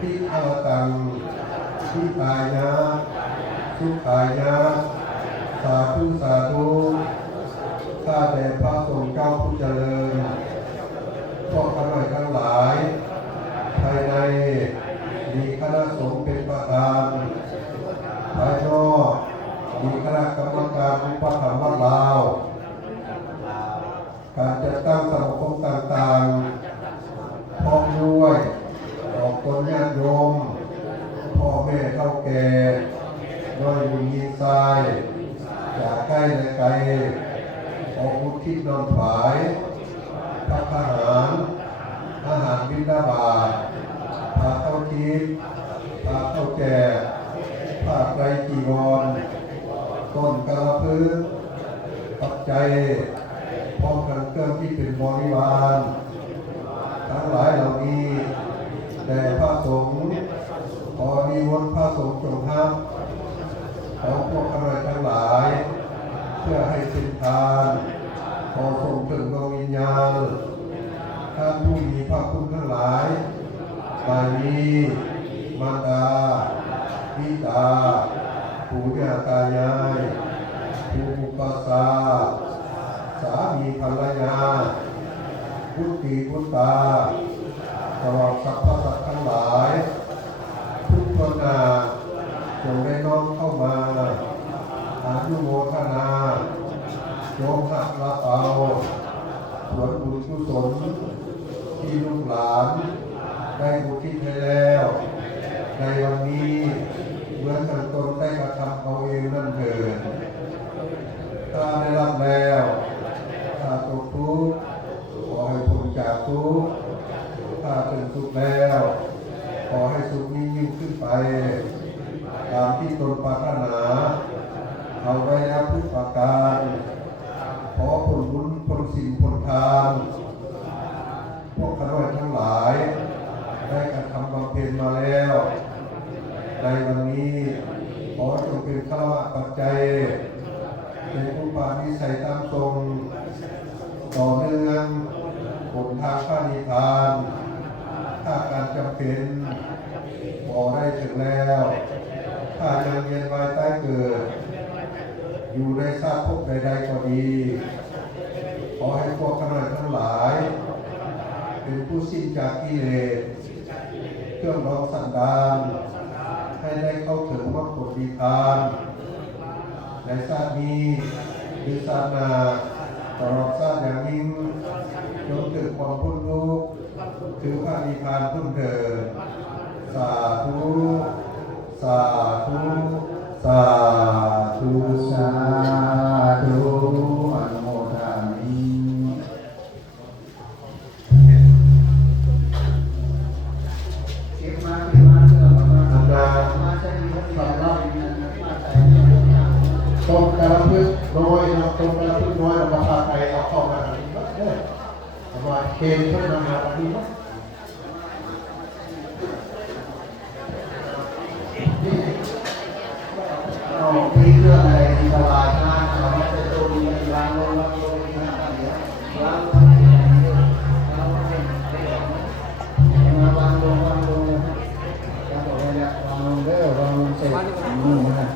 ทิฆาวตังทิตายะสุขายะสาธุสาธุข้าแต่พระสงฆ์เจ้าผู้เจริญพวกข้าพเจ้าทั้งหลายภายในมีคณะสงฆ์เป็นประธานภายนอกมีคณะกรรมการอุปถัมภ์วัดลาวการจัดตั้งสมาคมต่างๆพร้อมด้วยออกตนญาติโยมพ่อแม่เฒ่าแก่น้อยบุญยินทรายจากใกล้และไกลออกอุทิศน้อมถวายพระทหารอาหารบิณฑบาตพาเข้าทิพย์พาเข้าแจกผ้าไตรจีวรต้นกระพือปัจจัยพร้อมกันเครื่องที่เป็นบริวารทั้งหลายเหล่านี้แด่พระสงฆ์ขอนิมนต์พระสงฆ์จงห้ามของพวกข้าพเจ้าทั้งหลายเพื่อให้เป็นทานขอส่งถึงดวงวิญญาณท่านผู้มีพระคุณทั้งหลายบาลีมารดาบิดาปู่ย่าตายายผู้อุปสาสามีภรรยาพุทธีพุทธาตลอดสรรพสัตว์ทั้งหลายทุกคนจงได้น้อมเข้ามาอนุโมทนาจงหักละเอาผลบุญกุศลที่ลูกหลานได้อุทิศให้แล้วในวันนี้เหมือนกันตนได้กระทำเอาเองนั่นเถิดถ้าได้รับแล้วถ้าตกทุกข์ขอให้พ้นจากทุกข์ถ้าเป็นสุขแล้วขอให้สุขนี้ยิ่งขึ้นไปตามที่ตนปรารถนาเอาไว้แล้วทุกประการขอผลบุญผลศีลผลทานพวกข้าพเจ้าทั้งหลายได้กระทำบำเพ็ญมาแล้วในวันนี้ขอจงเป็นฆราวาสปัจจัยเป็นอุปาณิสัยตามทรงต่อเนื่องผลทางพระนิพพานถ้าการจำเป็นขอได้ถึงแล้วถ้ายังเวียนว่ายตายเกิดอยู่ในชาติภพใดๆก็ดีขอให้พวกข้าพเจ้าทั้งหลายเป็นผู้สิ้นจากกิเลสเครื่องรองสันดานให้ได้เข้าถึงมรรคผลนิพพานในชาตินี้หรือชาติหน้าตลอดชาติอย่างยิ่งจงถึงความพ้นทุกข์ถึงพระนิพพานทุ่งเถิดสาธุสาธุสาธุสาธุอนุโมทามิตรงกระพึกน้อยนะตรงกระพึกน้อยราคาไทยเอาเข้ามาอันนี้นะประมาณเกณฑ์ขึ้นมาอันนี้นะมีเครื่องอะไรที่ตลาดน้ำเราไม่ได้ตัวนี้วางลงนะวางลงเสร็จนี่นะ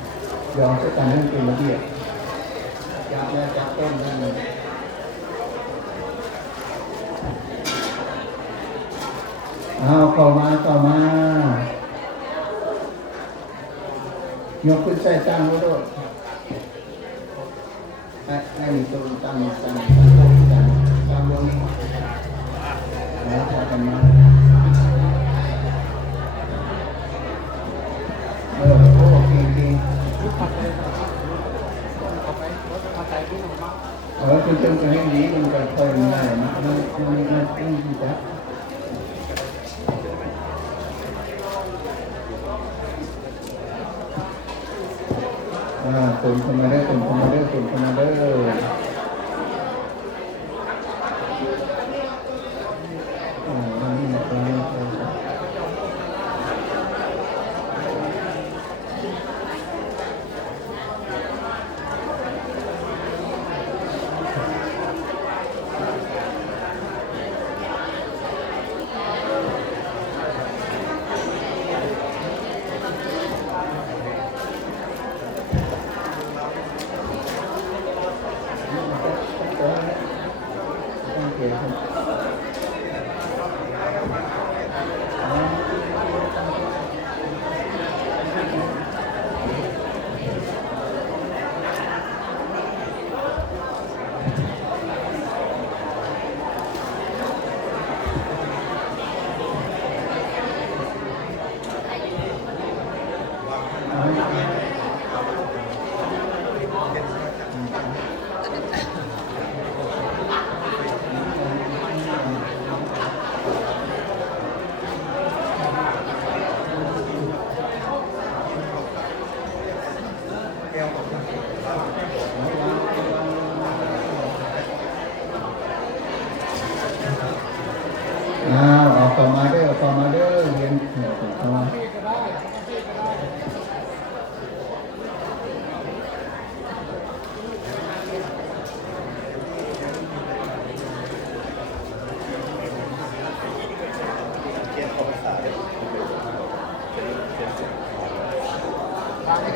ยอมจัดการให้เป็นระเบียบจากต้นนั่นเลยเอาเข้ามายกขึ้นใส่ตั้งไว้ด้วยให้มีตัวตั้งลงแล้วพอกันมาโอ้จริงคุณจงจะให้ดีมันจะคอยง่ายนะไม่ดีจ้ะตุนคนมาได้ตุนคนมาได้ตุนคนมาได้นี่นะครับ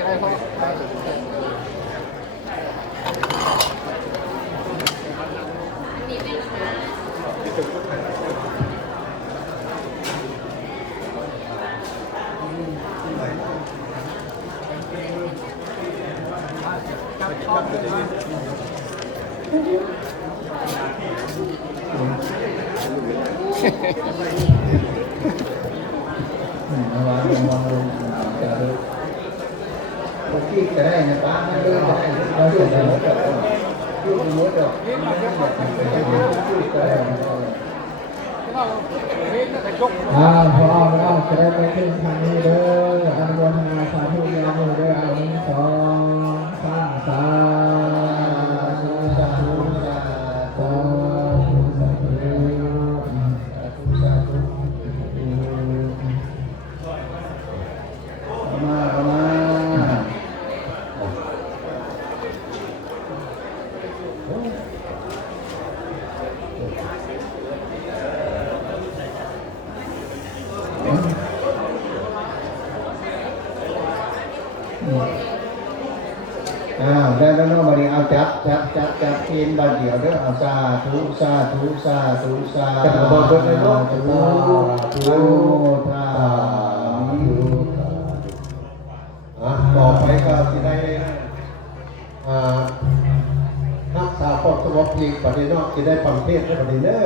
ระวังระวังลงจะรู้พวกที่จะได้นะป้าไม่ได้เราจะได้หมดกับยุ่งหมดกับไม่ได้หมดไปจะยุ่งก็ได้พอเราจะได้ไปขึ้นทางนี้เด้ออนุโมทนาสาธุยามุเด้ออันนี้สองสามสาธุสาธุสาธุสาธุสาธุเอามาได้แล้วเนาะวันนี้เอาจับเอ็นบาดเดียวเด้อเอาสาธุสาธุสาธุสาธุจะบอกด้วยเนาะสาธุสาธุต่อไปก็จะได้รักษาความสงบอีกประเด็นนอกจะได้ฟังเทศน์ในประเด็นเนอ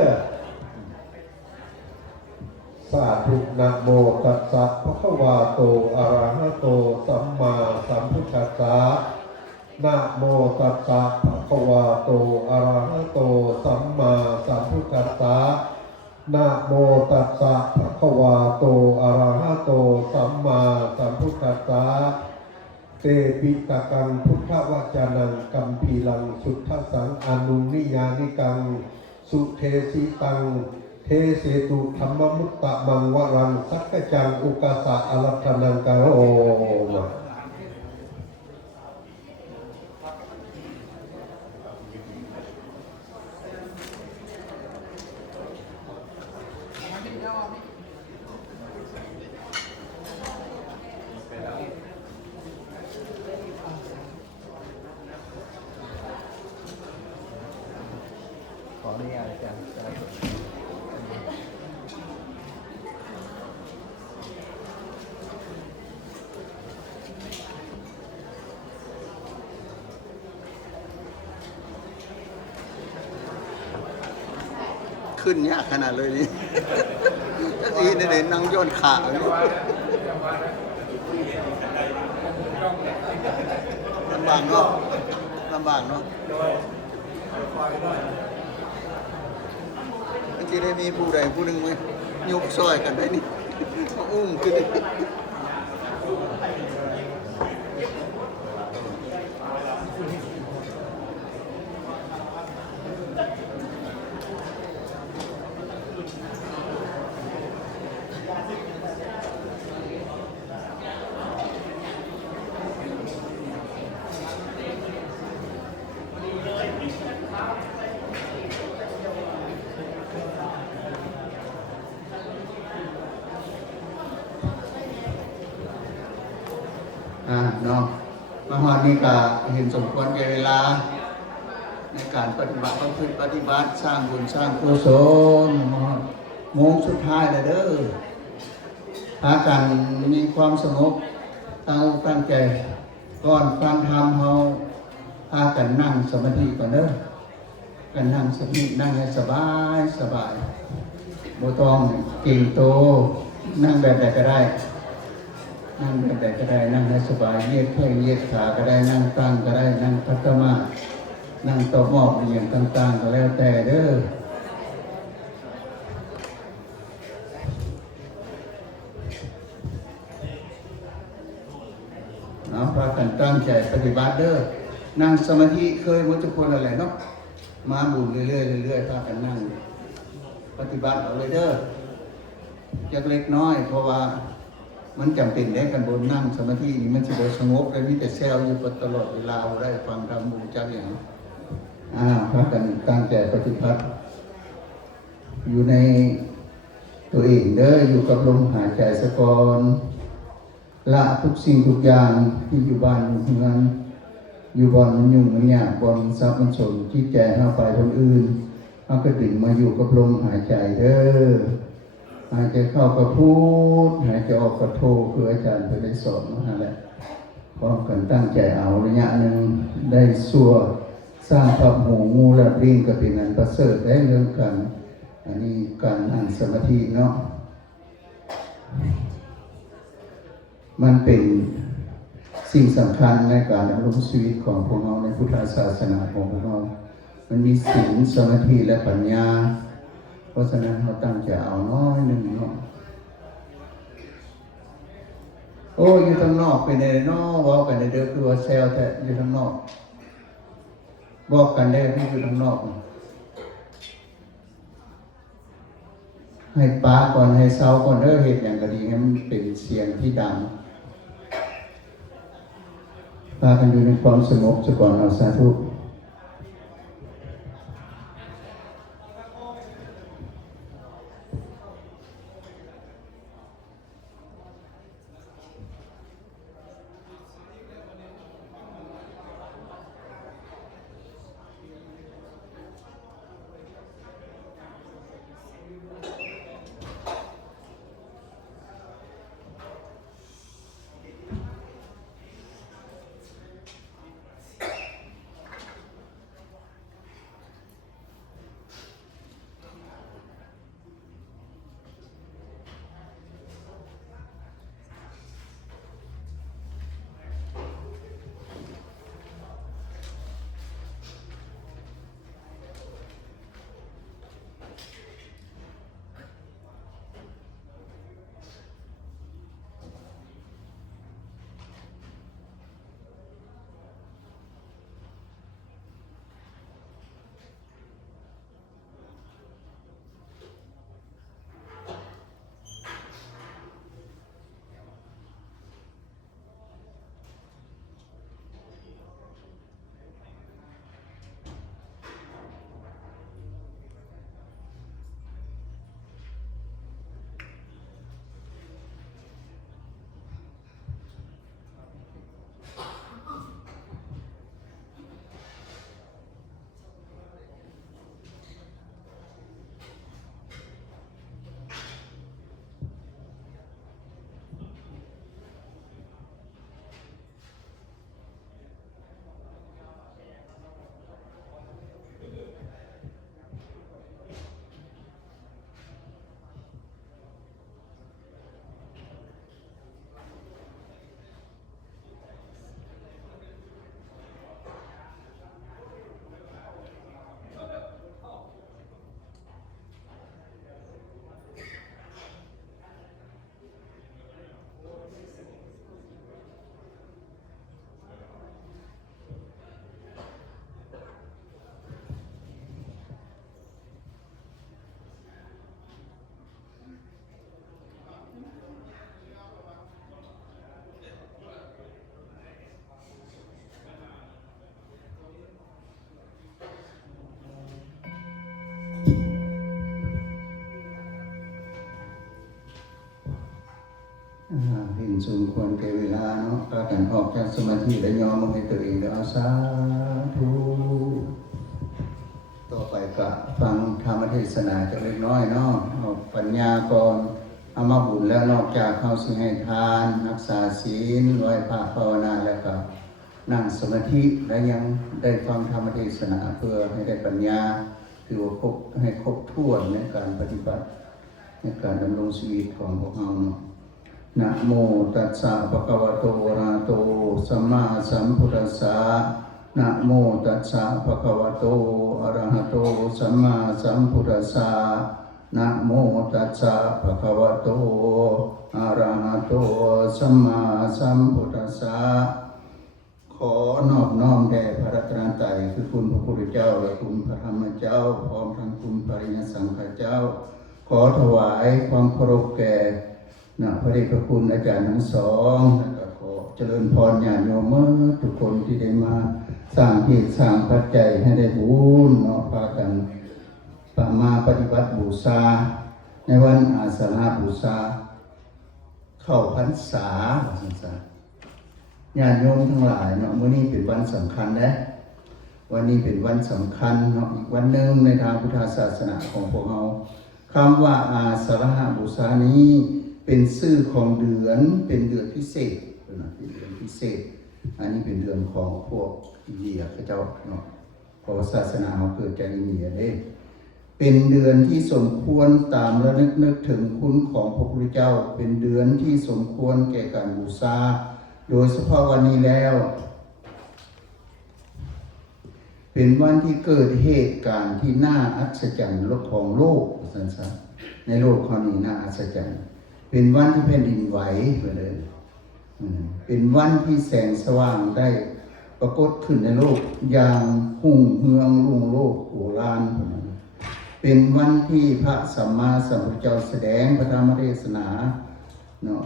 สาธุนะโมตัสสะภะคะวะโตอะระหะโตสัมมาสัมพุทธัสสะนะโมตัสสะภะคะวะโตอะระหะโตสัมมาสัมพุทธัสสะนะโมตัสสะภะคะวะโตอะระหะโตสัมมาสัมพุทธัสสะเตปิตะกังพุทธวจานังกัมพีลังสุทธสังอนุนิยานิกังสุเทสิตังเทเสตุธรรมมุตตะมังวรังสักกจังอุกาสะอรัตนังกะโรมาขออนุญาตอาจารย์ขึ้นยากขนาดเลยนี่ถ้าทีนี่เด่นนั่งย้อนขาเลยลำบากเนาะบางทีได้มีผู้ใดผู้หนึ่งไหมยกซอยกันได้นี่อุ้มขึ้นเนาะมาฮอดนี้ก็เห็นสมควรแก่เวลาในการปฏิบัติสร้างบุญสร้างกุศลมาฮอดโมงสุดท้ายเลยเด้อพากันมีความสงบตั้งใจก่อนฟังธรรมเฮาพากันนั่งสมาธิก่อนเด้อกันนั่งสมาธินั่งให้สบายบ่ต้องเก่งโตนั่งแบบใดก็ได้นั่งแบบใดก็ได้นั่งให้สบายเหยียดแข้งเหยียดขาก็ได้นั่งตั้งก็ได้นั่งพัฒนานั่งต่อหม้ออย่างต่างๆก็แล้วแต่เด้อพากันตั้งใจปฏิบัติเด้อนั่งสมาธิเคยมุทุกคนอะไรเนาะมาบุญเรื่อยพากันนั่งปฏิบัติเอาเลยเด้อจักเล็กน้อยเพราะว่ามันจำเป็นได้กันบนนั่งสมาธินี่มันจะสงบเลยมีแต่แซวอยู่ตลอดเวลาได้ฟังธรรมบูชาอย่างพากันตั้งใจปฏิบัติอยู่ในตัวเองเด้ออยู่กับลมหายใจสะก่อน ละทุกสิ่งทุกอย่างที่อยู่บ้านอยู่เมืองอยู่บ่อนมันยุ่งมันยากบ่อนซับมันสนที่แจเฮาไปคนอื่นเฮาก็ดึงมาอยู่กับลมหายใจเด้อหายใจเข้าก็พูดหายใจออกก็โทคืออาจารย์เคยได้สอนมานั่นแหละพร้อมกันตั้งใจเอาระยะหนึ่งได้สั่วสร้างภาพหูงูและปริงก็เป็นงานประเสริฐได้เรื่องกันอันนี้การนั่งสมาธิเนาะมันเป็นสิ่งสำคัญในการดำรงชีวิตของพวกเราในพุทธศาสนาของพวกเรามันมีศีลสมาธิและปัญญาเพราะฉะนั้นเราตั้งใจเอาน้อยหนึ่งเนาะโอ้อยู่ทางนอกเป็นไงเนาะว่ากันในเด้อคือว่าแซวแต่อยู่ทางนอกบอกกันได้ที่อยู่ทางนอกให้ป้าก่อนให้เศร้าก่อนเด้อเหตุอย่างก็ดีให้มันเป็นเสียงที่ดังพากันอยู่ในความสงบซะก่อนเอาสาธุเห็นสมควรแก่เวลาเนาะพากันออกจากสมาธิและยอมให้ตัวเองได้เอาสาธุต่อไปก็ฟังธรรมเทศนาจะเล็กน้อยเนาะเอาปัญญาก่อนเอามาบุญแล้วนอกจากเข้าสิให้ทานรักษาศีลไหว้พระภาวนาแล้วก็นั่งสมาธิและยังได้ฟังธรรมเทศนาเพื่อให้ได้ปัญญาถือว่าครบให้ครบถ้วนในการปฏิบัติในการดำรงชีวิตของพวกเราเนาะนะโมตัสสะภะคะวะโตอะระหะโตสัมมาสัมพุทธัสสะนะโมตัสสะภะคะวะโตอะระหะโตสัมมาสัมพุทธัสสะนะโมตัสสะภะคะวะโตอะระหะโตสัมมาสัมพุทธัสสะขอนอบน้อมแด่พระรัตนตรัยคือคุณพระพุทธเจ้าและคุณพระธรรมเจ้าพร้อมทั้งคุณปริยสังฆเจ้าขอถวายความเคารพแก่พระเดชพระคุณอาจารย์ทั้งสองและขอเจริญพรญาติโยมทุกคนที่ได้มาสร้างเหตุสร้างปัจจัยให้ได้บุญพากันมาปฏิบัติบูชาในวันอาสาฬหบูชา เข้าพรรษาสันสาญาติโยมทั้งหลายเนาะมื้อนี้เป็นวันสำคัญนะวันนี้เป็นวันสำคัญเนาะอีกวันหนึ่งในทางพุทธศาสนาของพวกเราคำว่าอาสาฬหบูชานี้เป็นชื่อของเดือนเป็นเดือนพิเศษเป็นเดือนพิเศษอันนี้เป็นเดือนของพวกอินเดียพระเจ้าเนาะเพราะศาสนาเขาเกิดจากอินเดียเด้เป็นเดือนที่สมควรตามระนึกถึงคุณของพระพุทธเจ้าเป็นเดือนที่สมควรแก่การบูชาโดยเฉพาะวันนี้แล้วเป็นวันที่เกิดเหตุการณ์ที่น่าอัศจรรย์ของโลกสั้นๆในโลกข้อนี้น่าอัศจรรย์เป็นวันที่แผ่นดินไหวไปเลยเป็นวันที่แสงสว่างได้ปรากฏขึ้นในโลกอย่างหุ่งเฮืองรุ่งโลกโอฬารเป็นวันที่พระสัมมาสัมพุทธเจ้าแสดงพระธรรมเทศนาเนาะ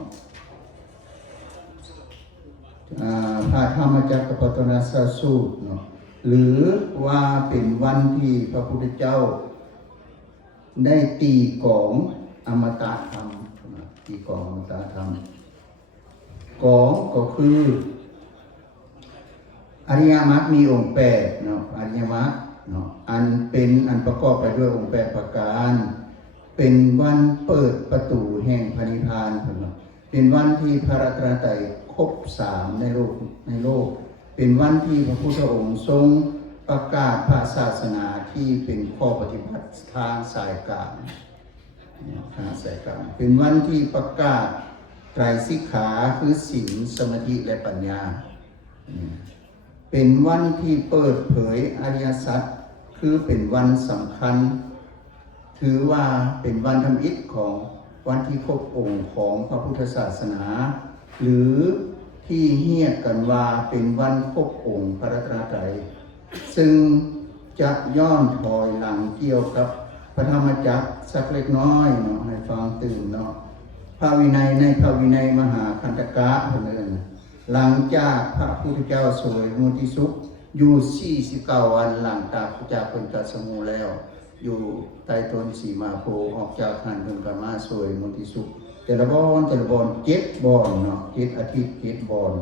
พระธรรมจักรปัตตนสูตรเนาะหรือว่าเป็นวันที่พระพุทธเจ้าได้ตีกองอมตะธรรมตีกองอมตะธรรมกองก็คืออริยมรรคมีองค์8เนาะอริยมรรคเนาะอันประกอบไปด้วยองค์8ประการเป็นวันเปิดประตูแห่งพระนิพพานเนาะเป็นวันที่พระรัตนตรัยครบ3ในโลกเป็นวันที่พระพุทธองค์ทรงประกาศพระศาสนาที่เป็นข้อปฏิบัติทางสายกลางเป็นวันที่ประกาศไตรสิกขาคือศีลสมาธิและปัญญาเป็นวันที่เปิดเผยอริยสัจคือเป็นวันสำคัญถือว่าเป็นวันทำอิฐของวันที่ครบองค์ของพระพุทธศาสนาหรือที่เรียกกันว่าเป็นวันครบองค์พระรัตนตรัยซึ่งจะย้อนถอยหลังเกี่ยวกับพระธรรมจักรสักเล็กน้อยเนาะให้ฟังตื่นเนาะพระวินัยในพระวินัยมหาคันธกะเพิ่นหลังจากพระพุทธเจ้าเสวยมุติสุขอยู่49วันหลังจากพระเจ้าเพิ่นตรัสรู้แล้วอยู่ใต้ต้นสีมาโพออกจากหันเพิ่นก็มาเสวยมุติสุขแต่ละบอน7บอนเนาะ7อาทิตย์7บอน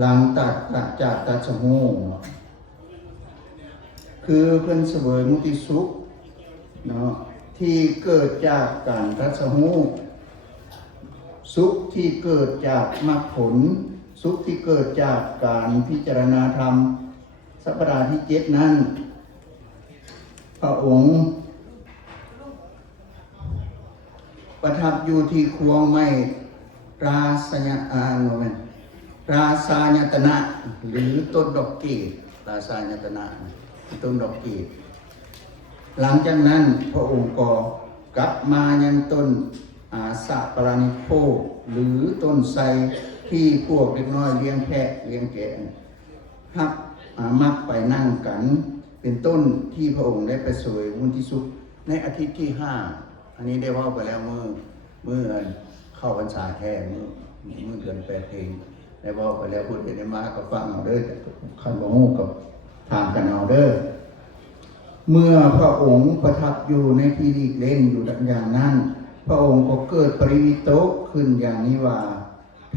หลังจากตรัสรู้คือเพิ่นเสวยมุติสุขเนาะที่เกิดจากการตรัสรู้สุขที่เกิดจากมรรคผลสุขที่เกิดจากการพิจารณาธรรมสัปดาห์ที่7นั้นพระองค์ประทับอยู่ที่ควงไม้ราสญตนะหรือต้นดอกเกศราสญตนะต้นดอกเกศหลังจากนั้นพระองค์ก็กลับมายังต้นอาสะปรานิโคหรือต้นไทรที่พวกเล็กน้อยเลี้ยงแพะเลี้ยงแกะมักไปนั่งกันเป็นต้นที่พระองค์ได้ไปเสวยมุติสุขในอาทิตย์ที่5อันนี้ได้ว่าไปแล้วเมื่อเข้าพรรษาแท้เมื่อเดือน8เพลงได้ว่าไปแล้วพูดได้มาก็ฟังเอาเด้อคันบ่ฮู้กับถามกันเอาเด้อเมื่อพระองค์ประทับอยู่ในที่หลีกเล่นอยู่อย่างนั้นพระองค์ก็เกิดปริวิตกขึ้นอย่างนี้ว่า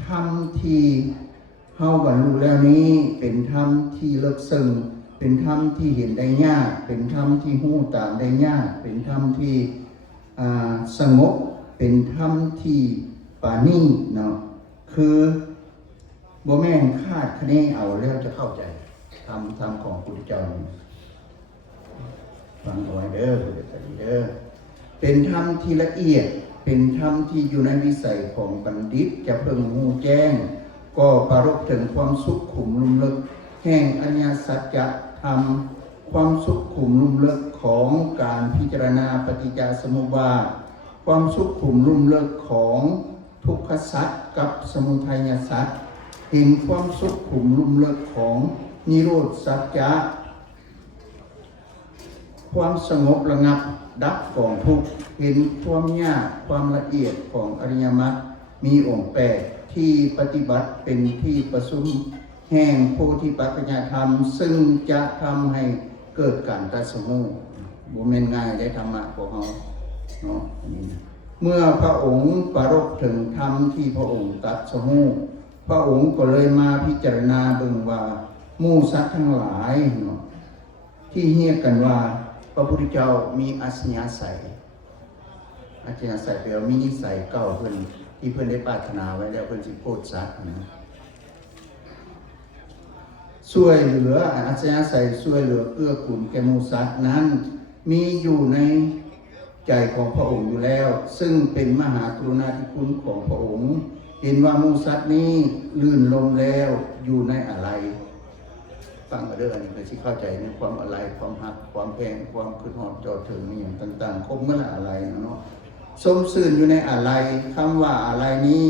ธรรมที่เฮาบรรลุแล้วนี้เป็นธรรมที่เลิศซึ้งเป็นธรรมที่เห็นได้ยากเป็นธรรมที่ฮู้ตามได้ยากเป็นธรรมที่สงบเป็นธรรมที่ปราณีตเนาะคือบ่แม่นคาดคะเนเอาแล้วจะเข้าใจธรรมของพระพุทธเจ้าฟังเอาไว้เด้อเป็นธรรมที่ละเอียดเป็นธรรมที่อยู่ในวิสัยของบัณฑิตจะเพิ่งรู้แจ้งก็ปรารภถึงความสุขขุมลุ่มลึกแห่งอริยสัจธรรมความสุขขุมลุ่มลึกของการพิจารณาปฏิจจสมุปบาทความสุขขุมลุ่มลึกของทุกขสัจกับสมุทัยสัจเห็นความสุขขุมลุ่มลึกของนิโรธสัจจะความสงบระงับดับกองทุกข์เห็นความยากความละเอียดของอริยมรรคมีองค์8ที่ปฏิบัติเป็นที่ประชุมแห่งโพธิปัจจยธรรมซึ่งจะทำให้เกิดการตรัสรู้บ่แม่นง่ายได้ธรรมะของเราเนาะ เมื่อพระองค์ประรบถึงธรรมที่พระองค์ตรัสรู้พระองค์ก็เลยมาพิจารณาเบิ่งว่าหมู่สัตว์ทั้งหลายเนาะที่เรียกกันว่าพระพุทธเจ้ามีอัจฉริยะใสอัจฉริยะใสแปลว่ามีนิสัยเก่าเพิ่นที่เพิ่นได้ปรารถนาไว้แล้วเพิ่นสิโพธิสัตว์นะช่วยเหลืออัจฉริยะใสช่วยเหลือเกื้อกูลแก่หมู่สัตว์นั้นมีอยู่ในใจของพระองค์อยู่แล้วซึ่งเป็นมหากรุณาธิคุณของพระองค์เห็นว่าหมู่สัตว์นี้ลื่นลมแล้วอยู่ในอะไรฟังมาเด้ออันนี้คือสิเข้าใจในความอะไรความหักความแพงความคืนหอดจอดถึงนี่อย่างต่างๆครบเมื่ออะไรเนาะสมซื่นอยู่ในอะไรคำว่าอะไรนี้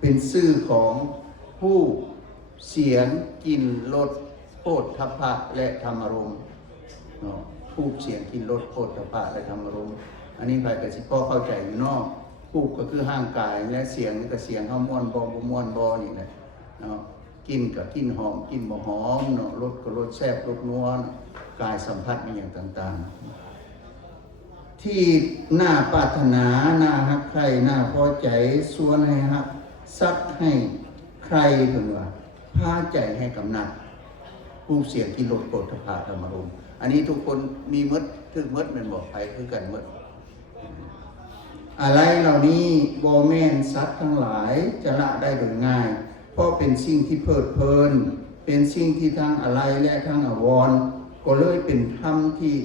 เป็นชื่อของผู้เสียงกินรสโภฏฐัพพะและธรรมารมณ์เนาะผู้เสียงกินรสโภฏฐัพพะและธรรมารมณ์อันนี้ใครก็สิพอเข้าใจอยู่เนาะผู้ก็คือห่างกายและเสียงนี่ก็เสียงเฮาม่วนบ่ม่วนบ่นี่แหละเนาะกินกับกินหอมกินบ่หอมเนาะรสก็รสแซ่บรสนัวกายสัมผัสมีอย่างต่างๆที่น่าปรารถนาน่าฮักใครน่าพอใจส่วนให้ฮักซักให้ใครเพิ่นว่าพาใจให้กำนัดผู้เสียงกินรสโภฏฐัพพะธรรมารมณ์อันนี้ทุกคนมีหมดถึงหมดแม่นบ่ไปคือกันหมดอะไรเหล่านี้บ่แม่นสัตว์ทั้งหลายจะละได้โดยง่ายเพราะเป็นสิ่งที่เพลิดเพลินเป็นสิ่งที่ทั้งอะไรและทั้งอวรก็เลยเป็นธรรมที่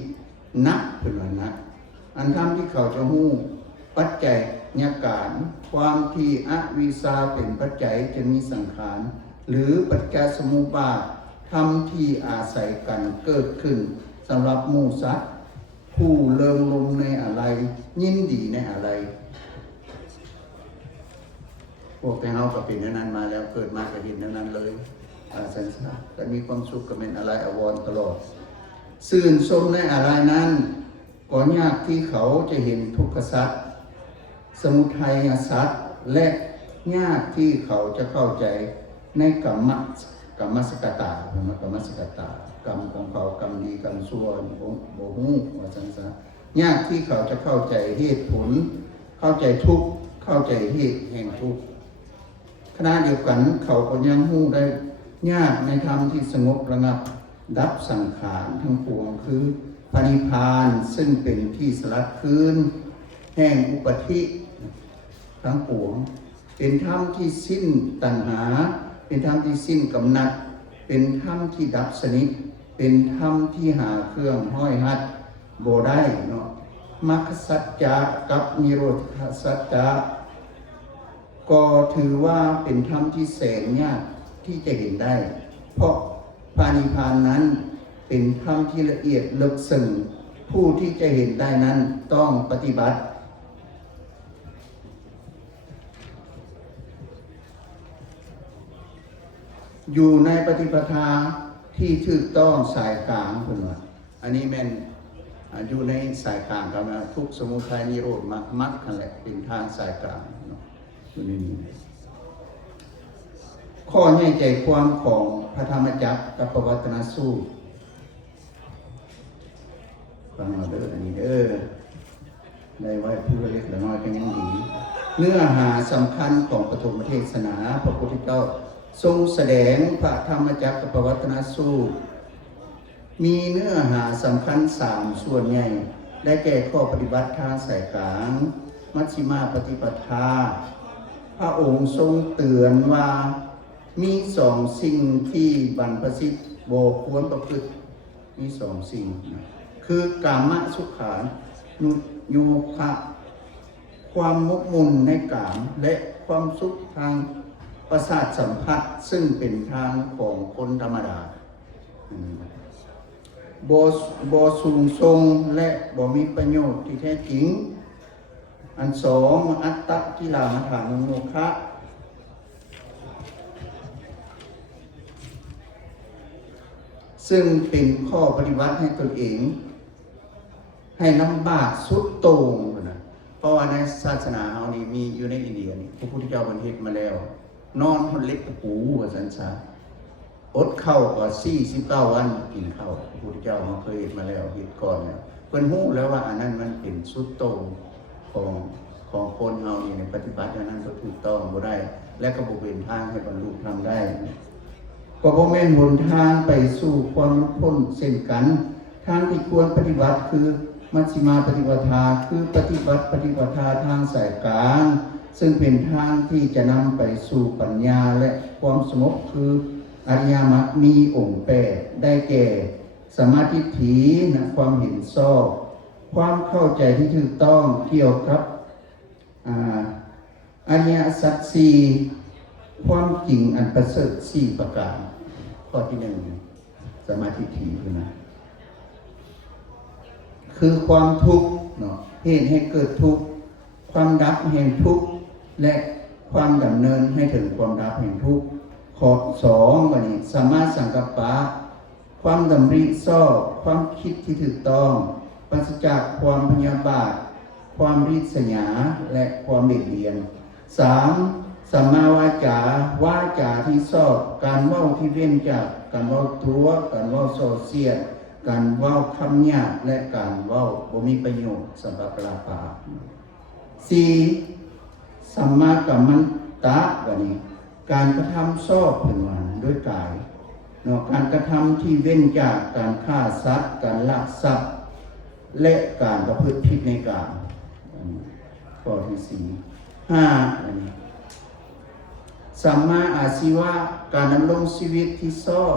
นักเป็นว่านักอันธรรมที่เขาจะฮู้ปัจจัยญาการความที่อวิชชาเป็นปัจจัยจะมีสังขารหรือปัจจัยสมุปบาทธรรมที่อาศัยกันเกิดขึ้นสำหรับหมู่สัตว์ผู้เลิงลมในอะไรยินดีในอะไรพวกแต่เฮาก็เป็นนั้นมาแล้วเกิดมาก็เห็นนั้นเลยสันสาแต่มีความสุขก็เป็นอะไรอวรตลอดซื่นชมในอะไรนั้นก็ยากที่เขาจะเห็นทุกขสัตว์สมุทัยสัตว์และยากที่เขาจะเข้าใจในกรรมสกตากรรมสกตากรรมของเขากรรมดีกรรมชั่วโมหูว่าสันสายากที่เขาจะเข้าใจเหตุผลเข้าใจทุกข์เข้าใจเหตุแห่งทุกข์ขณะเดียวกันเขาก็ยังหู้ได้ยากในธรรมที่สงบระงับดับสังขารทั้งปวงคือพระนิพพานซึ่งเป็นที่สลัดคืนแห่งอุปธิทั้งปวงเป็นธรรมที่สิ้นตัณหาเป็นธรรมที่สิ้นกำหนัดเป็นธรรมที่ดับสนิทเป็นธรรมที่หาเครื่องห้อยหัดบ่ได้เนาะมรรคสัจจะกับนิโรธสัจจะก็ถือว่าเป็นธรรมที่แสนยากที่จะเห็นได้เพราะพระนิพพานนั้นเป็นธรรมที่ละเอียดลึกซึ้งผู้ที่จะเห็นได้นั้นต้องปฏิบัติอยู่ในปฏิปทาที่ถูกต้องสายกลางเพิ่นว่าอันนี้แม่นอยู่ในสายกลางกันนะทุกสมุทัยนิโรธมรรคนั่นแหละเป็นทางสายกลางเนาะอยู่ในนี้ข้อให้ใจความของพระธรรมจักรกับปวัตตนสูตรฟังเอาเด้ออันนี้เด้อได้ไว้ผู้เล็กและน้อยก็ยังดีเนื้อหาสำคัญของปฐมเทศนาพระพุทธเจ้าทรงแสดงพระธรรมจักรกับปวัตตนสูตรมีเนื้อหาสำคัญ3ส่วนใหญ่ได้แก่ข้อปฏิบัติทางสายกลางมัชฌิมาปฏิปทาพระองค์ทรงเตือนว่ามี2สิ่งที่บรรพชิตบ่ควรประพฤติมี2สิ่งคือกามสุขานุโยคะความมกมุ่นในกามและความสุขทางประสาทสัมผัสซึ่งเป็นทางของคนธรรมดาบ่สูงทรงและบ่มีประโยชน์ที่แท้จริงอันสองอัตตกิลมัฏฐานุโยคะซึ่งเป็นข้อปฏิบัติให้ตนเองให้ลำบากสุดโต่งนะเพราะว่าในศาสนาเฮานี่มีอยู่ในอินเดียนี่พระพุทธเจ้าบันทึกมาแล้วนอนทนเล็กตะปูว่าสันสาอดข้าวกว่า49วันกินข้าวพระพุทธเจ้ามาเคยเห็นมาแล้วเห็นก่อนแล้วเพิ่นฮู้แล้วว่าอันนั้นมันเป็นสุดโต่งของ ของคนเฮานี่ในปฏิบัติอันนั้นก็ถูกต้องบ่ได้ และก็บ่เป็นทางให้บรรลุธรรมได้ก็บ่แม่นหนทางไปสู่ความหลุดพ้นเช่นกันทางที่ควรปฏิบัติคือมัชฌิมาปฏิปทาคือปฏิบัติปฏิปทาทางสายกลางซึ่งเป็นทางที่จะนำไปสู่ปัญญาและความสงบคืออริยมรรคมีองค์8ได้แก่สมาธิฏฐินะความเห็นชอบความเข้าใจที่ถูกต้องเกี่ยวกับอริยสัจสี่ความจริงอันประเสริฐ4ประการข้อที่1สมาธิฏฐิคือความทุกข์เนาะเหตุให้เกิดทุกข์ความดับแห่งทุกข์และความดำเนินให้ถึงความดับแห่งทุกข์ข้อ2วันนี้สัมมาสังกัปปะความดำริชอบความคิดที่ถูกต้องปราศจากความพยาบาทความริษยาและความเบียดเบียน3สัมมาวาจาวาจาที่ชอบการเว้าที่เว้นจากการเว้าทั่วการเว้าโซเชียลการเว้าคำหยาบและการเว้าบ่มีประโยชน์สำหรับปราปา4สัมมากัมมันตะวันนี้การกระทำชอบเป็นวันด้วยกายเนาะการกระทำที่เว้นจากการฆ่าสัตว์การลักทรัพย์และการประพฤติผิดในกามข้อที่5อันนี้สัมมาอาชีวะการดำรงชีวิตที่ชอบ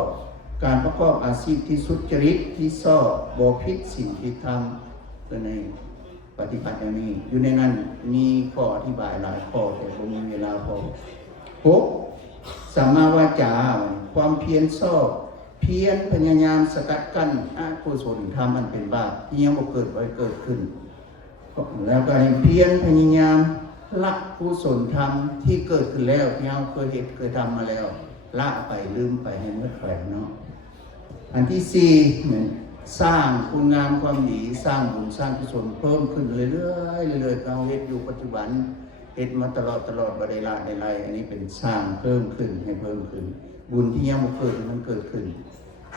การประกอบอาชีพที่สุจริตที่ชอบบ่ผิดศีลผิดธรรมในปฏิบัติอย่างนี้อยู่ในนั้นมีข้ออธิบายหลายข้อแต่ผมมีเวลาพอ6สัมมาวาจาความเพียรชอบเพียรพยายามสกัดกั้นอกุศลธรรมอันเป็นบาปที่ยังบ่เกิดบ่เกิดขึ้นแล้วก็ให้เพียรพยายามละกุศลธรรมที่เกิดขึ้นแล้วที่เราเคยเห็นเคยทำมาแล้วละไปลืมไปให้หมดไปเนาะอันที่4เหมือนสร้างคุณงามความดีสร้างบุญสร้างกุศลเพิ่มขึ้นเรื่อยๆเรื่อยๆเราเฮ็ดอยู่ปัจจุบันเฮ็ดมาตลอดบ่ได้ละได้ไรอันนี้เป็นสร้างเพิ่มขึ้นให้เพิ่มขึ้นบุญที่ยังบ่เกิดมันเกิดขึ้น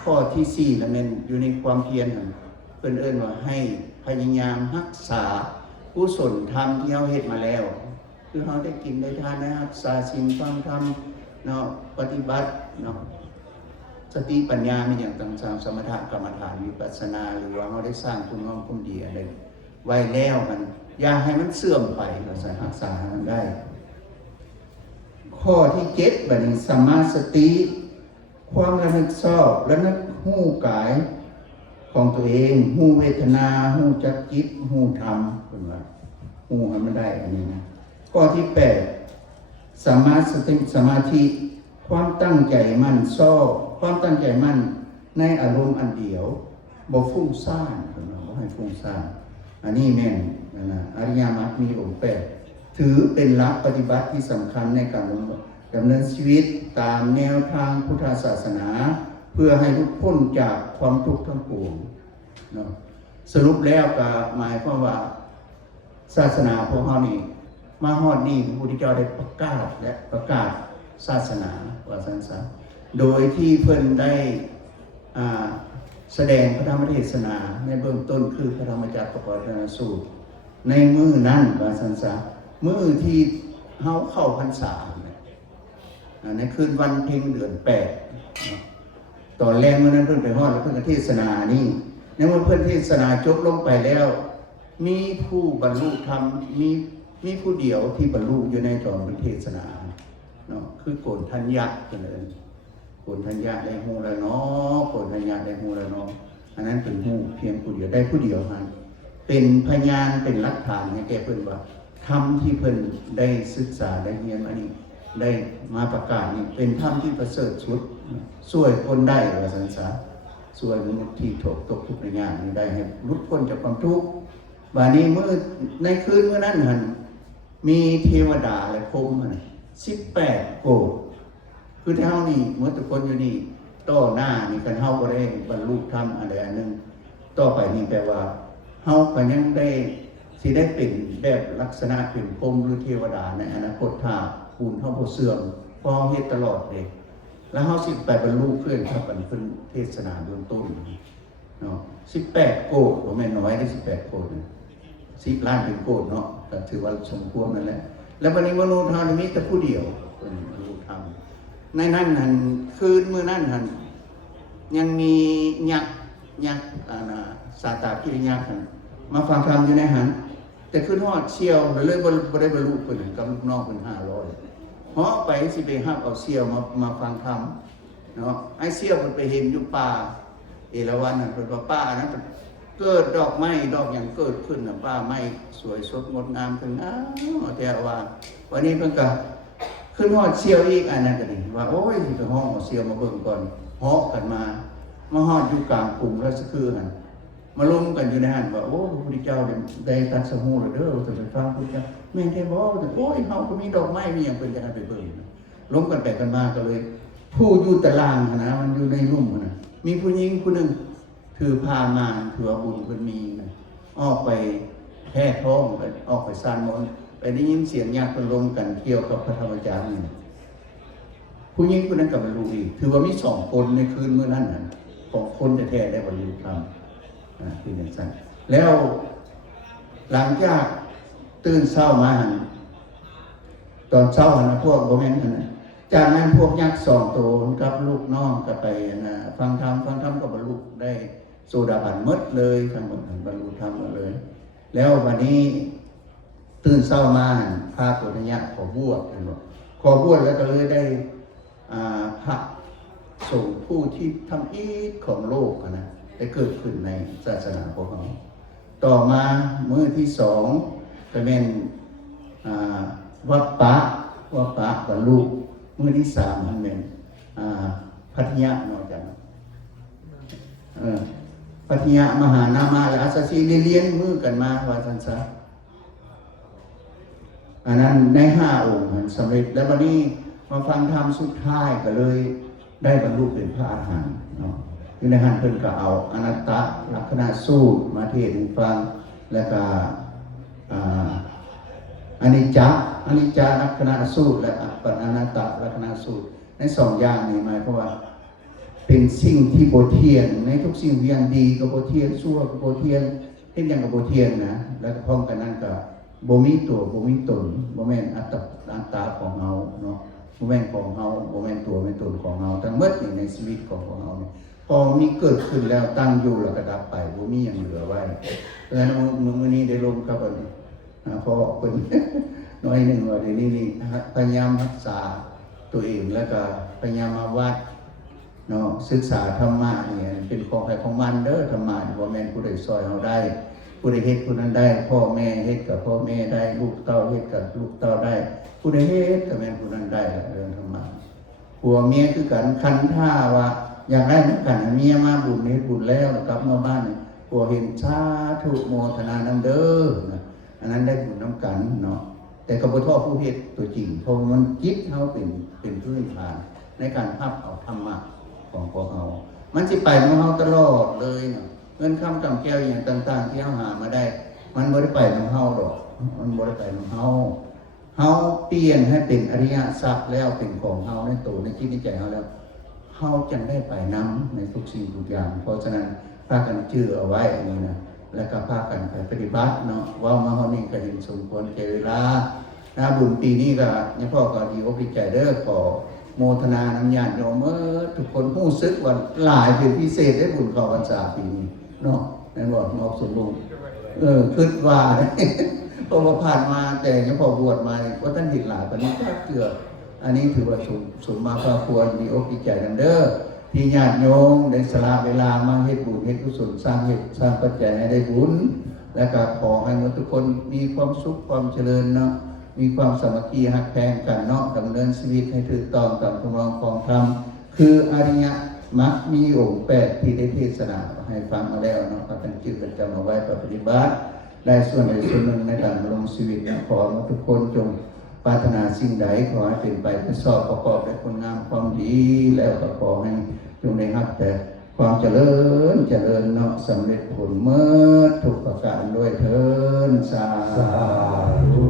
ข้อที่4แล้วแม่นอยู่ในความเพียรนั่นเพิ่นเอิ้นว่าให้พยายามรักษากุศลธรรมที่เราเฮ็ดมาแล้วคือเราได้กินได้ทานได้รักษาศีลฟังธรรมเนาะปฏิบัติเนาะสติปัญญามีอย่างต่างๆสมถะกรรมฐานวิปัสสนาหรือว่าเราได้สร้างคุณงามความดีอะไรไว้แล้วมันอย่าให้มันเสื่อมไปเราสามารถรักษามันได้ข้อที่7บัดนี้สัมมาสติความระลึกชอบระลึกรู้กายของตัวเองรู้เวทนารู้จักจิตรู้ธรรมเป็นว่ารู้ให้มันได้อันนี้นะข้อที่8สัมมาสติสมาธิความตั้งใจมั่นชอบความตั้งใจมั่นในอารมณ์อันเดียวบ่ฟุ้งซ่านเป็นว่าบ่ให้ฟุ้งซ่านอันนี้แม่นนะอริยมรรคมีองค์8ถือเป็นหลักปฏิบัติที่สำคัญในการดำเนินชีวิตตามแนวทางพุทธศาสนาเพื่อให้หลุดพ้นจากความทุกข์ทั้งปวงเนาะสรุปแล้วก็หมายความว่าศาสนาพวกเฮานี่มาฮอดนี้พระพุทธเจ้าได้ประกาศศาสนาว่าซั่นๆโดยที่เพิ่นได้แสดงพระธรรมเทศนาในเบื้องต้นคือพระธรรมจักรปวัตนสูตรในมื้อนั้นว่าซั่นๆมื้อที่เฮาเข้าพรรษาในคืนวันเพ็ญเดือน8ตอนแรกเมื่อนั้นเพิ่นไปฮอดแล้วเพิ่นก็เทศนานี่ในเมื่อเพิ่นเทศนาจบลงไปแล้วมีผู้บรรลุธรรมมีผู้เดียวที่บรรลุอยู่ในตอนเพิ่นเทศนาเนาะคือโกณฑัญญะเพิ่นเอิ้นโกณฑัญญะได้ฮู้แล้วเนาะโกณฑัญญะได้ฮู้แล้วเนาะอันนั้นเป็นฮู้เพียงผู้เดียวได้ผู้เดียวเท่านั้นเป็นพยานเป็นหลักฐานให้แก่เพิ่นว่าธรรมที่เพิ่นได้ศึกษาได้เรียนมานี่ได้มาประกาศนี่เป็นธรรมที่ประเสริฐสุดช่วยคนได้ว่าซั่นซะช่วยมนุษย์ที่ตกทุกข์ในยามนี้ได้ให้หลุดพ้นจากความทุกข์บัดนี้มื้อในคืนมื้อนั้นหั่นมีเทวดาและพรหม18โกฏคือเฮานี่เมื่อทุกคนอยู่นี่ต่อหน้านี่กันเฮาบ่ได้บรรลุธรรมอันใดอันหนึ่งต่อไปนี่แปลว่าเฮาก็ยังได้สิได้เป็นแบบลักษณะเป็นพรหมหรือเทวดาในอนาคตถ้าบุญเฮาบ่เสื่อมพอเฮ็ดตลอดเด้แล้วเฮาสิไปบรรลุเพื่อนครับอันเพิ่นเทศนาเบื้องต้นเนาะ18โกฏบ่แม่นน้อยได้18โกฏ 10 ล้านเป็นโกดเนาะก็ถือว่าสมควรนั่นแหละแล้ววันนี้มนุษย์เฮานี่มีแต่ผู้เดียวเป็นผู้ทำในนั้นหันคืนมื้อนั้นหันยังมียักษ์ซาตากิริยักษ์หันมาฟังธรรมอยู่ในหันแต่ขึ้นฮอดเชี่ยวเลยบ่ได้บรรลุเพิ่นกับลูกน้องเพิ่น500เหาะไปสิไปรับเอาเชี่ยวมาฟังธรรมเนาะไอ้เชี่ยวเพิ่นไปเห็นอยู่ป่าเอราวัณนั่นเพิ่นว่าป่านั้นเกิดดอกไม้ดอกหยังเกิดขึ้นน่ะป่าไม้สวยสดงดงามขึ้นแต่ว่าวันนี้เพิ่นก็ขึ้นฮอดเชี่ยวอีกอันนั้นก็ดีว่าโอ้ยสิไปฮ้องเอาเชี่ยวมาเบิ่งก่อนเหาะกันมาฮอดอยู่กลางกรุงราชคฤห์หั่นมาล้มกันอยู่ในหันว่าโอ้พระพุทธเจ้าได้ตรัสรู้แล้วเด้อจะไปฟังพระพุทธเจ้าแม่นแท้บ่แต่โอ้ยเฮาก็มีดอกไม้มีหยังเพิ่นจะให้ไปเบิ่งล้มกันไปกันมาก็เลยผู้อยู่ตารางนะมันอยู่ในลุ่มนะมีผู้หญิงผู้หนึงถือพามารถือบุญเพิ่นมีนะออกไปแพ้ท้องไปออกไปซ่านมนต์ไปได้ยินเสียงญาติเพิ่นลงกันเกี่ยวกับพระธรรมจารย์นี่ผู้หญิงผู้นั้นก็บรรลุอีกถือว่ามี2คนในคืนมื้อนั้นน่ะของคนแท้ๆได้บรรลุธรรมคืออย่างนั้นแล้วหลังจากตื่นเช้ามาตอนเช้านะพวกโบแมนนะจากนั้นพวกยักษ์2 ตัวกับลูกน้องก็ไปฟังธรรมก็บรรลุได้โสดาบันหมดเลยทั้งหมดบรรลุธรรมหมดเลย แล้ววันนี้ตื่นเช้ามาพาตัวนิยะขอบวชแล้วก็เลยได้พระส่งผู้ที่ทำอิฐของโลกนะได้เกิดขึ้นในศาสนาของเราต่อมามื้อที่2ก็เป็นวัปปะบรรลุมื้อที่3มันเป็นพัทยะเนาะจังพัทยะมหานามาและอัสสชีเรียนมือกันมาว่าซั่นซะอันนั้นใน5 องค์มันสำเร็จแล้ววันนี้มาฟังธรรมสุดท้ายก็เลยได้บรรลุเป็นพระอรหันต์เนาะคือในหันเพิ่นก็เอาอนัตตลักษณะสูตรมาเทศน์ให้ฟังแล้วก็อนิจจลักษณะสูตรและอนัตตลักษณะสูตรใน2อย่างนี้หมายความว่าเป็นสิ่งที่บ่เที่ยงในทุกสิ่งอย่างดีก็บ่เที่ยงชั่วก็บ่เที่ยงเฮ็ดหยังก็บ่เที่ยงนะแล้วก็พร้อมกันนั้นก็บ่มีตัวบ่มีตนบ่แม่นอัตตาของเฮาเนาะบ่แม่นของเฮาบ่แม่นตัวแม่นตนของเฮาทั้งหมดนี่ในชีวิตของเฮานี่พอมีเกิดขึ้นแล้วตั้งอยู่แล้วก็ดับไปบ่มีหยังเหลือไว้แล้วมื้อนี้ได้ลงกับพอเพิ่น น้อยหนึ่งว่าเดี๋ยวนี้พยายามรักษาตัวเองแล้วก็พยายามมาวัดเนาะศึกษาธรรมะเนี่ยเป็นของใครของมันเด้อธรรมะบ่แม่นผู้ใดซอยเฮาได้ผู้ใดเฮ็ดผู้นั้นได้พ่อแม่เฮ็ดกับพ่อแม่ได้ลูกเต้าเฮ็ดกับลูกเต้าได้ผู้ใดเฮ็ดก็แม่นผู้นั้นได้เรื่องธรรมะผัวเมียคือกันคันท่าว่าอยากได้เหมือนกันเมียมาบุญเฮ็ดบุญแล้วกลับมาบ้านผัวเห็นสาธุโมทนานำเด้ออันนั้นได้บุญนำกันเนาะแต่ก็บ่ท้อผู้เฮ็ดตัวจริงเพราะมันจิตเฮาเป็นพื้นฐานในการรับเอาธรรมะของพวกเฮามันสิไปของเฮาตลอดเลยเนาะเงินคำกำแก้วอย่างต่างๆที่เฮาหามาได้มันบ่ได้ไปของเฮาดอกมันบ่ได้ไปของเฮาเปลี่ยนให้เป็นอริยทรัพย์แล้วเป็นของเฮาในตัวในจิตในใจเฮาแล้วเฮาจึงได้ไปนำในทุกสิ่งทุกอย่างเพราะฉะนั้นพากันชื่อเอาไว้อันนี้นะแล้วก็พากันไปปฏิบัติเนาะว่ามาเฮานี่ก็เห็นสมควรแก่เวลาบุญปีนี้ก็ยังพ่อก็ดีอกดีใจเด้อขอโมทนาน้ำญาติโยมทุกคนรู้สึกว่าหลายเป็นพิเศษได้บุญเข้าพรรษาปีนี้เนาะนั่นบอกมอบสมบูรณ์คิดว่าเพราะว่าผ่านมาแต่ยังพอบวชมาว่าท่านเห็นหลายปานนี้ก็เกือบอันนี้ถือว่าสมมาพระควรมีอกดีใจกันเด้อที่ญาติโยมได้สละเวลามาเฮ็ดบุญเฮ็ดกุศลสร้างปัจจัยให้ได้บุญและก็ขอให้ทุกคนมีความสุขความเจริญเนาะมีความสามัคคีฮักแพงกันเนาะดำเนินชีวิตให้ถูกต้องตามคำร้องของธรรมคืออริยมรรคมีองค์8ที่ได้เทศนาให้ฟังมาแล้วเนาะก็ตั้งจิตประจำเอาไว้ปฏิบัติได้ส่วนใดส่วนหนึ่งในการดำรงชีวิตขอทุกคนจงปรารถนาสิ่งใดขอให้เป็นไปเพื่อสอบประกอบด้วยคุณงามความดีแล้วก็ขอให้จงได้รับแต่ความเจริญเนาะสำเร็จผลเมื่อทุกประการด้วยเถิดสาธุ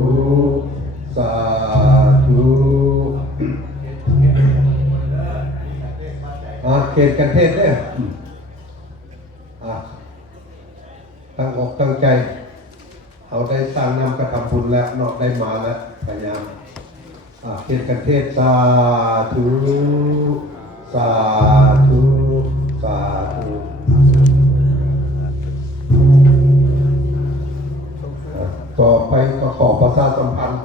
เขตกันเทศเนี่ยตั้งอกตั้งใจ เราได้สร้างนำกระทำบุญแล้วเนาะได้มาแล้วพยายามเทศกันเทศสาธุสาธุสาธุต่อไปก็ขอประชาสัมพันธ์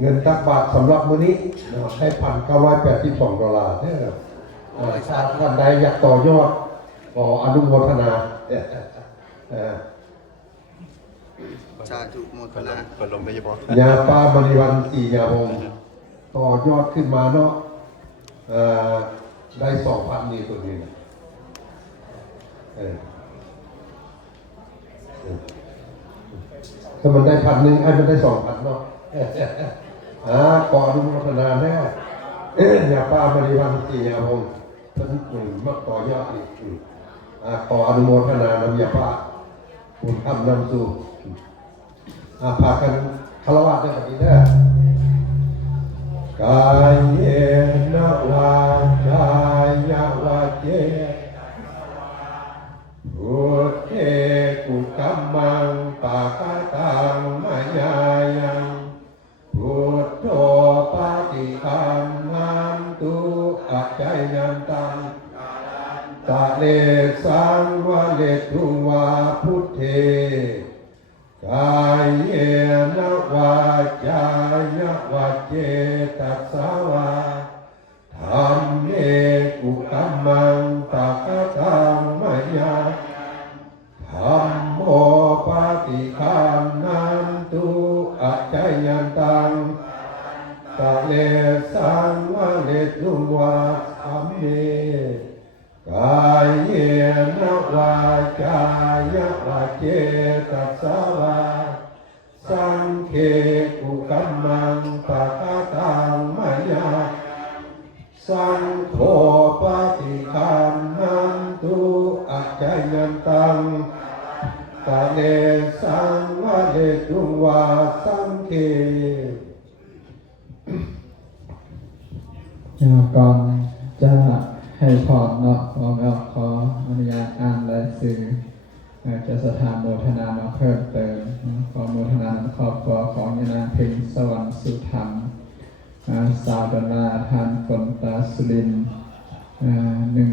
เงินตักบาทสำหรับมื้อนี้นะครับให้$1,982เนี่ยครับถ้าท่านใดอยากต่อยอดก็อนุโมทนาสาธุโมทนา เปิดลมได้ยังบ่ ยาป้าบริวันสี่ยาองค์ต่อยอดขึ้นมาเนาะได้2,000นี่ตัวนี้นะถ้ามันได้1,000ให้มันได้2,000เนาะก่ออนุโมทนาแน่ยาป้าบริวันสี่ยาองค์ท่านมักต่อยอดอีกก่ออนุโมทนานำยาป้าบุญทำนำสู่พากันคารวะได้แบบนี้นะกายเยนะวาจายะวะเจพุทเทกุกัมมังปะกะตังมายายังพุทโธปะติคัมมันตุอัจจายันตังตะเลสังวะเลตุวาพุทเทกายเยนะวาจายะวะเจตัสสาวาธัมเมกุกัมมังปะกะตังมายาธัมโมปะติคันนันตุอัจจายันตังตะเลสังวะเลตุวาธัมเมกายเยนะวาจายะวะเจตัสสาวาสังเคกุกัมมังปะกะตังมายาสังโฆปะติคันนันตุอัจจายันตังตะเลสังวะเลตุวาสังเคก่อนจะให้พรเนาะขออนุญาตอ่านรายชื่อจะสถานโมทนาเพิ่มเติมขอโมทนาครอบครัวของยานางเพ็ญสวรรค์สุธรรม$1,000ทานฝนตาสุรินทร์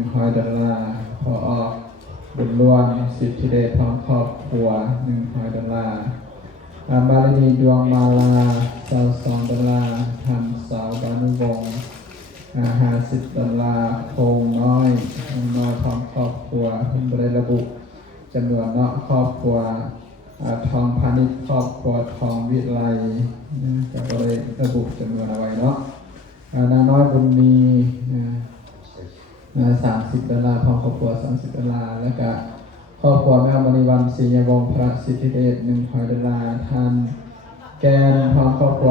$100พอออกบุญล้วนสิทธิเดชพร้อมครอบครัว$100บาลีดวงมาลา$22ทานสาวบานุวงศ์$50โคงน้อยน้อยพร้อมครอบครัวคุณบริระบุจำนวนเนาะครอบครัวทองพาณิชย์ครอบครัวทองวิไลจะบริระบุจำนวนเอาไว้เนาะนางน้อยบุญมี$30พร้อมครอบครัว$30แล้วก็ครอบครัวแม่มณีวันศรียวงศ์พระสิทธิเดช$100ท่านแกนพร้อมครอบครัว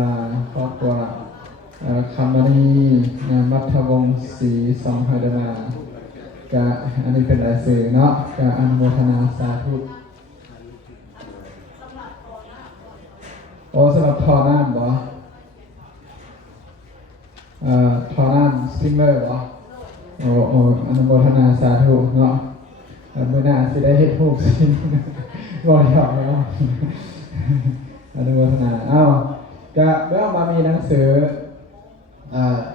$100ครอบครัวคำมณีมัทวงศ์ศรี$200กะอันนี้เป็นรายชื่อเนาะกะอนุโมทนาสาธุโอ้สำหรับทอน้ำบ่ทอน้ำสปริงเมอร์บ่โอ้อนุโมทนาสาธุเนาะเมื่อหน้าสิได้เฮ็ดรูปสิบ่ยอมแล้วอนุโมทนากะเมื่อมามีหนังสือ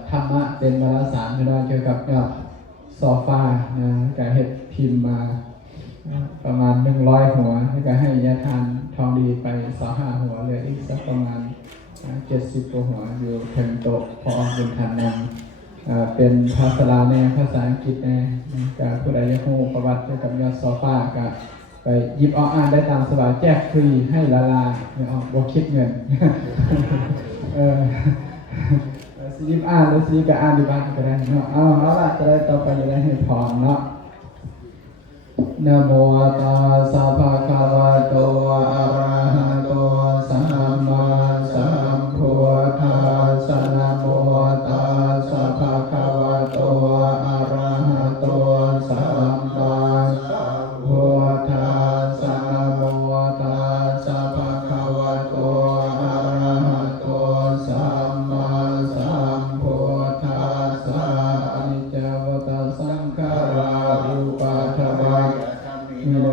ธรรมะเป็นวารสารเกี่ยวกับโซฟาการเฮ็ดพิมพ์มาประมาณ100หัวแล้วก็ให้ยาทานทองดีไป25หัวเหลืออีกสักประมาณ70กว่าหัวอยู่เทิงโต๊ะพอบุญทันนำเป็นภาษาลาวแน่ภาษาอังกฤษแน่ก็ผู้ใดอยากรู้ประวัติเกี่ยวกับยอดโซฟาก็ไปหยิบเอาอ่านได้ตามสบายแจกฟรีให้ละลาไม่ออกบ่คิดเงินสิหยิบอ่านหรือสิก็อ่านดีบ้างก็ได้เนาะเอาล่ะจะได้ต่อไปจะได้ให้พรเนาะนะโมตัสสะภะคะวะโตอะระหะโตสัมมาสัมพุทธัสสะนะโมตัสสะภะคะวะโตอะระหะโตสัมมาสัมพุทธัสสะนะโมตัสสะภะคะวะโตอะระหะโตสัมมาสัมพุทธัสสะอนิจจวัฏสังขาราอุปาทวะมิโล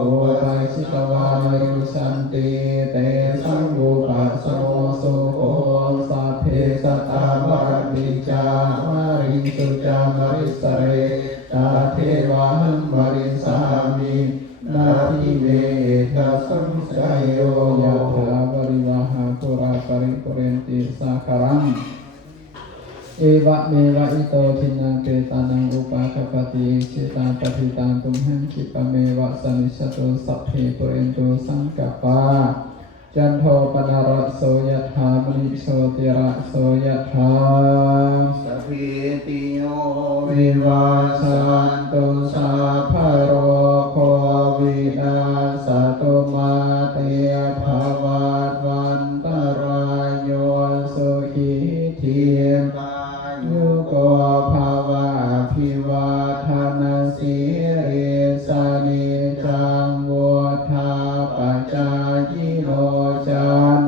อุปาสิตวานิโร ตาวรติจาวาริสุจามริสเรตาเทวะหังบริสามินาทิเมตาสังสยโยยะถาวริวหาปุราปริปุเรนติสาคารังเอวะเมวะอิโตทินังเปตานังอุปาคปติชิตังปฏิตังตุมหังคิปะเมวะสมิชตุสัพเพปุเรนตุสังกัปปาจันโทปนาระโสยถามณิโชติระโสยถาสัพพิติโยวิวาสันตุสัพพะโรโควินาศตุมาเตภวัตวันตรายโยสุขีทีกายุ ยุโกภาวะพิวาทนาสีริสานิจังวุธาปัจจายิโนจัน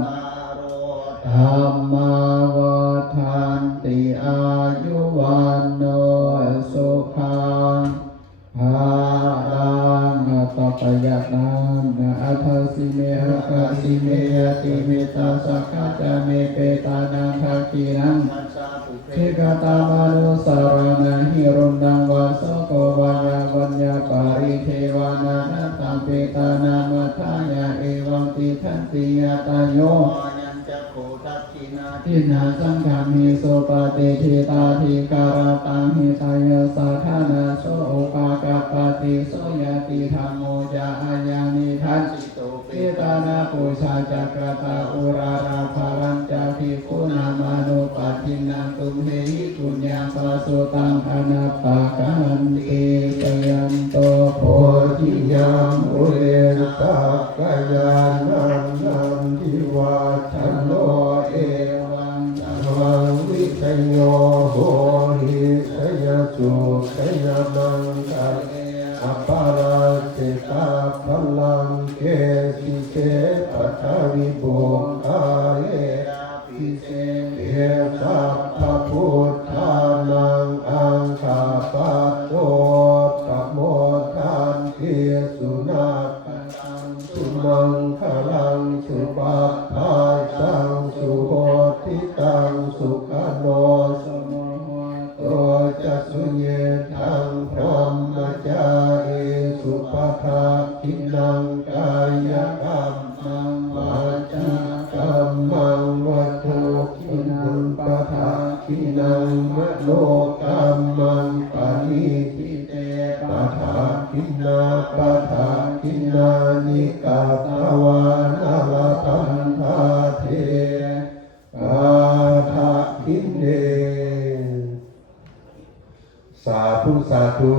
ธรรมาวัฏันติอายุวันโนสุขังภาลังต่อไปยากน้ำนะอัทสิเมหะคาสิเมยติเมตตาสักขะจาเมเปตานังทักขีนังเทกตามานุสารนังหิรุนังวาสโกวัญญาวัญญาปาริเทวานานัตตังเปตานามัทธายาเอวังติทันติยตาโยทินาสังฆามิโสปะเตทิตาทิการาตังหิตายาสัทธานาโสโอปากาปติโสยติธรรมโมจาอายังนิทันติโตเปตานาปุชาจักรตาอุราราภารัญจาภิกขุนามานุปัฏฐินังตุมเหหิปุญญังปะสุตังอนัปปะกันติสยันโตโพ โพธิยังอุเรนตักกายานันนันทิวัฒโนเอวังวังวิชโยโหหิสยสุสยมังคะอปาราเสตาพลังเกสิเกปัทวิโบกาเลปิเสเอสัพพพุทธานังอังคาปัตโตปะโมทันเทสุนาคังสุมังคลังสุปัปพาสังสุโหติตังสุขโนสมโหโตจัสสุเยทังพรหมจารีสุปภาคินังกายกรรมังวาจากรรมังวัตถุคินังปะทาคินังมโนกรรมังปานิทิเตปะทาคินาปะทาคินานิกาตวานาลพันธาเทปาทาคินเนสาธุสาธุ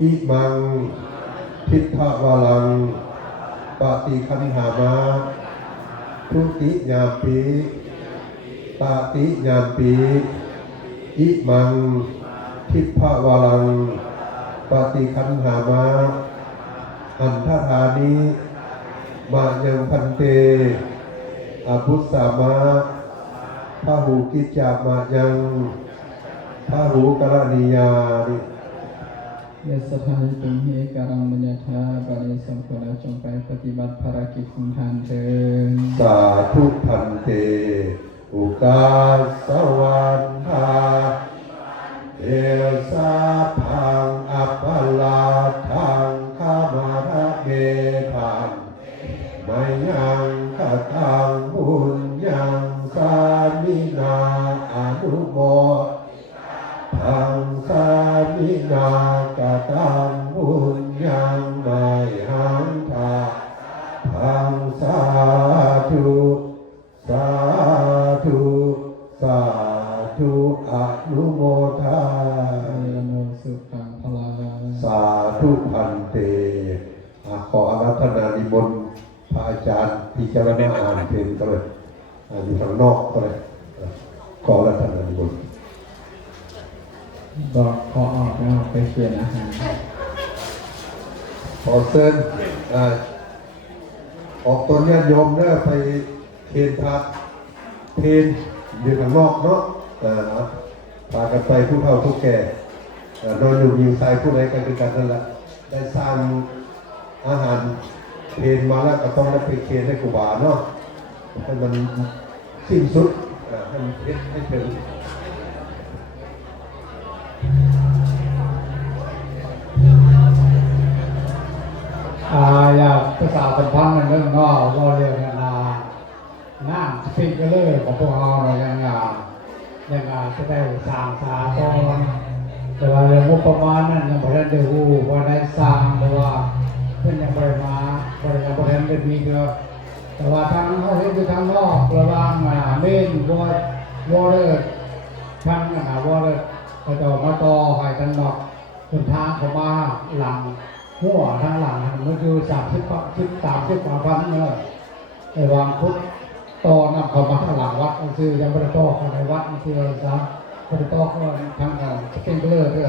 อิมังทิฏฐวาลังปฏิคันหามาทุติยามปีตาติยามปีอิมังทิฏฐวาลังปฏิคันหามาอันทธานิมายังพันเตอภุสสามะพาหูกิจจามายังพาหูกรณียานิยะสถานิตุมเหการังมัญญาธาปริสัมโพธจงไปปฏิบัติภารกิจของท่านเถิดสาธุพันเตอุกาสวันทาเอสาพังอัปปลาทังขมาระเมพังไม่ยังขะทังบุญยังสามินาอนุโมทังสามินากะตังบุญยังไม่หังทาทังสาธุสาธุสาธุอนุโมทา โนสุขังพลา สาธุพันเตขออาราธนานิมนต์พระอาจารย์พิจารณาอ่านเพลงก็เลยอยู่ข้างนอกก็เลยขออาราธนานิมนต์ บอกขอออกแล้วไปเขียนอาหาร ขอเชิญออกตัวญาติโยมเนี่ยไปเคนพระเพลอยู่ข้างนอกเนาะพากันไปผู้เฒ่าผู้แก่นอนอยู่ยิงทรายผู้ใดกันคือกันนั่นแหละได้สร้างอาหารเพลมาแล้วก็ต้องได้ไปเคนให้ครูบาเนาะให้มันสิ้นสุด ให้มันคิดให้ถึง อยากภาษาสัมพันธ์มันเรื่องนอกก็เรื่องน้ำสปริงเกอร์ของพวกเราอย่างจะได้สร้างสาตอนแต่ว่าเรื่องงบประมาณนั้นยังไม่ได้ดูว่าได้สร้างหรือว่าเพื่อนยังไม่ได้มาบริการบริการเป็นมีเดียวแต่ว่าทางเขาเห็นอยู่ทางนอกระหว่างเมนวอเตอร์ทางวอเตอร์เขาจะมาต่อให้ทางนอกจนทางเขามาหลังหัวทางหลังมันอยู่30-30 พันเนอะไอ้วางพุทธต่อนำเขามาทางหลังวัดนั่นคือยังไม่ได้ต่อเข้าในวัดนั่นคืออะไรซะไม่ได้ต่อเข้าทางสปริงเกอร์ด้วย